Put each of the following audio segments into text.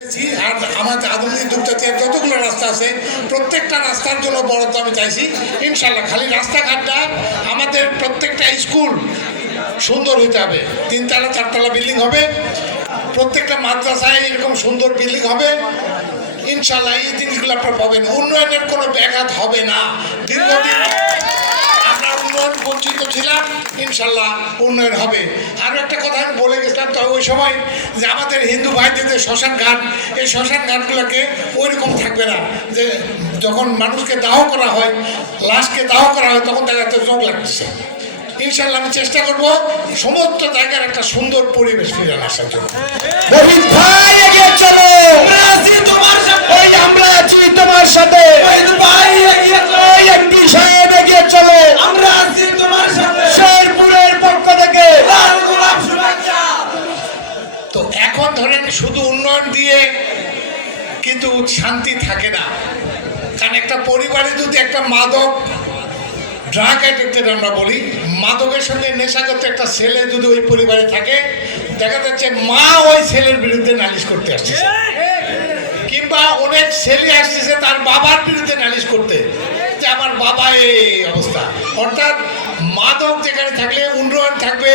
আর আমাদের আধুনিক দুর্গতে যতগুলো রাস্তা আছে প্রত্যেকটা রাস্তার জন্য বরাদ্দ আমি চাইছি ইনশাল্লাহ। খালি রাস্তাঘাটটা আমাদের প্রত্যেকটা স্কুল সুন্দর হইতে হবে, 3তলা 4তলা বিল্ডিং হবে, প্রত্যেকটা মাদ্রাসায় এরকম সুন্দর বিল্ডিং হবে ইনশাল্লাহ। এই জিনিসগুলো আপনারা পাবেন, উন্নয়নের কোনো ব্যাঘাত হবে না। দীর্ঘদিন আমরা উন্নয়ন বঞ্চিত ছিলাম, ইনশাল্লাহ উন্নয়ন হবে। আরও একটা কথা আমি বলে গেছিলাম তো ওই সময় যে আমাদের হিন্দু ভাইদের যে শ্মশান ঘাট, এই শ্মশান ঘাটগুলোকে ওই রকম থাকবে না যে যখন মানুষকে দাহ করা হয়, লাশকে দাহ করা হয় তখন দেখা যাচ্ছে চোখ লাগছে। ইনশাল্লাহ আমি চেষ্টা করব সমস্ত জায়গার একটা সুন্দর পরিবেশ ফিরে আসার জন্য। আমরা আছি তোমার সাথে, আমরা আছি তোমার সাথে, শেরপুরের পক্ষ থেকে। তো এখন ধরেন শুধু উন্নয়ন দিয়ে কিন্তু শান্তি থাকে না, কারণ একটা পরিবারে যদি একটা মাদক ড্রাগ অ্যাডিক্টেড আমরা বলি, মাদকের সঙ্গে নেশাগ্রস্ত একটা ছেলে যদি ওই পরিবারে থাকে, দেখা যাচ্ছে মা ওই ছেলের বিরুদ্ধে নালিশ করতে আসছে, কিংবা অনেক ছেলে আসতেছে তার বাবার বিরুদ্ধে নালিশ করতে যে আমার বাবা এই অবস্থা। অর্থাৎ মাদক যেখানে থাকলে উন্নয়ন থাকবে,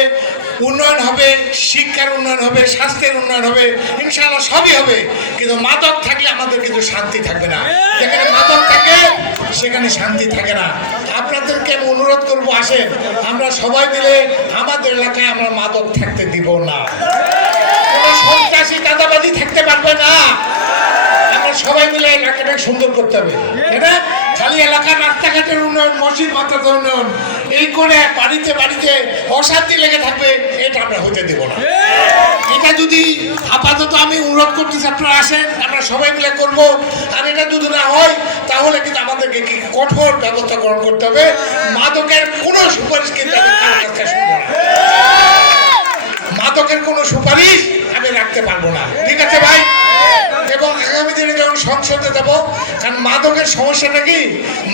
উন্নয়ন হবে, শিক্ষার উন্নয়ন হবে, স্বাস্থ্যের উন্নয়ন হবে, ইনশাআল্লাহ সবই হবে, কিন্তু মাদক থাকলে আমাদের কিন্তু শান্তি থাকবে না। যেখানে মাদক থাকে সেখানে শান্তি থাকে না। আপনাদেরকে আমি অনুরোধ করবো, আসেন আমরা সবাই মিলে আমাদের এলাকায় আমরা মাদক থাকতে দিব না, কোনো সন্ত্রাসী দাদাবাজি থাকতে পারবে না। আমরা সবাই মিলে এলাকাটাকে সুন্দর করতে হবে। এটা খালি এলাকার রাস্তাঘাটের উন্নয়ন, মসজিদ মাদ্রাসার উন্নয়ন এই করে বাড়িতে বাড়িতে অশান্তি লেগে থাকবে, এটা আমরা হতে দেব না। এটা যদি আপাতত আমি অনুরোধ করতেছি আপনারা আসেন, আমরা সবাই মিলে করব। আর এটা যদি না হয় তাহলে কিন্তু আমাদেরকে কি কঠোর ব্যবস্থা গ্রহণ করতে হবে। মাদকের কোনো সুপারিশ কিন্তু আমি কারোর কাছে শুনবো না, মাদকের কোনো সুপারিশ আমি রাখতে পারবো না, ঠিক আছে ভাই? এবং আগামী দিনে যখন সংসদে যাব, কারণ মাদকের সমস্যাটা কি,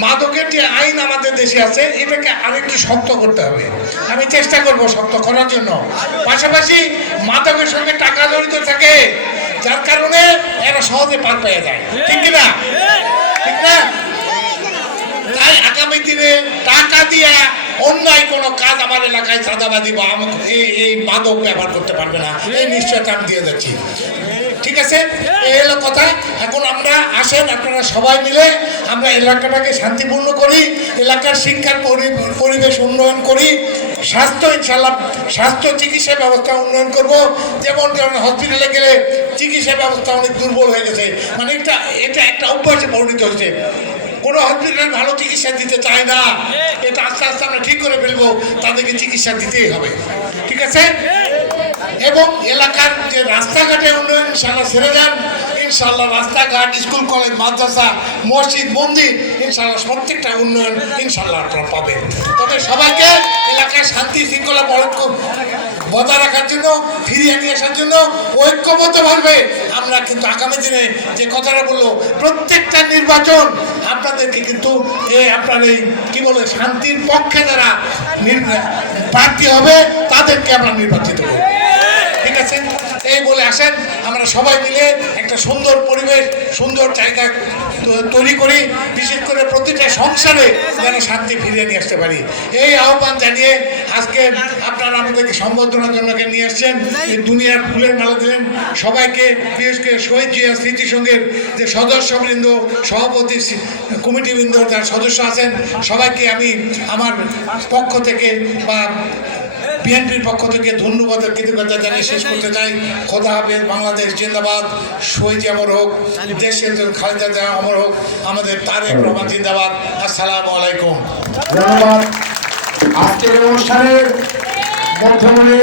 মাদকের যে আইন আমাদের দেশে আছে এটাকে আরেকটু শক্ত করতে হবে। আমি চেষ্টা করব শক্ত করার জন্য। পাশাপাশি মাদকের সঙ্গে টাকা জড়িত থাকে, যার কারণে এরা সহজে পার পেয়ে যায়, ঠিক কিনা? ঠিক না? তাই আগামী দিনে টাকা দিয়ে অন্যায় কোনো কাজ আমার এলাকায় চাঁদাবাদি বা এই মাদক ব্যবহার করতে পারবে না, এই নিশ্চয়তা আমি দিয়ে যাচ্ছি, ঠিক আছে? এই হলো কথা। এখন আমরা আসেন আপনারা সবাই মিলে আমরা এলাকাটাকে শান্তিপূর্ণ করি, এলাকার শিক্ষার পরিবেশ উন্নয়ন করি, স্বাস্থ্য ইনশাল্লাহ স্বাস্থ্য চিকিৎসা ব্যবস্থা উন্নয়ন করব। যেমন হসপিটালে গেলে চিকিৎসা ব্যবস্থা অনেক দুর্বল হয়ে গেছে, মানে এটা একটা অভ্যাসে পরিণত হয়েছে। কোনো হসপিটাল ভালো চিকিৎসা দিতে চায় না, এটা আস্তে আস্তে আমরা ঠিক করে ফেলবো, তাদেরকে চিকিৎসা দিতেই হবে, ঠিক আছে? এবং এলাকার যে রাস্তাঘাটে উন্নয়ন ইনশাল্লাহ ছেড়ে যান, ইনশাল্লাহ রাস্তাঘাট, স্কুল কলেজ মাদ্রাসা মসজিদ মন্দির ইনশাল্লাহ প্রত্যেকটা উন্নয়ন ইনশাল্লাহ আপনারা পাবেন। তবে সবাইকে এলাকায় শান্তি শৃঙ্খলা বজায় রাখার জন্য, ফিরিয়ে নিয়ে আসার জন্য ঐক্যবদ্ধভাবে আমরা কিন্তু আগামী দিনে যে কথাটা বললো, প্রত্যেকটা নির্বাচন আপনাদেরকে কিন্তু আপনার এই কি বলে শান্তির পক্ষে যারা প্রার্থী হবে তাদেরকে আমরা নির্বাচিত করব, ঠিক আছে? এই বলে আসেন আমরা সবাই মিলে একটা সুন্দর পরিবেশ, সুন্দর জায়গা তৈরি করি, বিশেষ করে প্রতিটা সংসারে যেন শান্তি ফিরিয়ে নিয়ে আসতে পারি। এই আহ্বান জানিয়ে আজকে আপনারা আমাদেরকে সম্বর্ধনার জন্য নিয়ে আসছেন, এই দুনিয়ার ফুলের মালা দিলেন সবাইকে, বিশেষ করে শহীদ জিয়া স্মৃতি সংঘের যে সদস্যবৃন্দ, সভাপতি, কমিটিবৃন্দ যারা সদস্য আছেন সবাইকে আমি আমার পক্ষ থেকে বা বিএনপির পক্ষ থেকে ধন্যবাদ কৃতজ্ঞতা জানিয়ে শেষ করতে চাই। খোদা হাফেজ, বাংলাদেশ জিন্দাবাদ, শহীদ অমর হোক, দেশের খালেদা জিয়া অমর হোক, আমাদের তারেক রহমান জিন্দাবাদ। আসসালামু আলাইকুম। ধন্যবাদ। আজকের অনুষ্ঠানের মধ্যমণি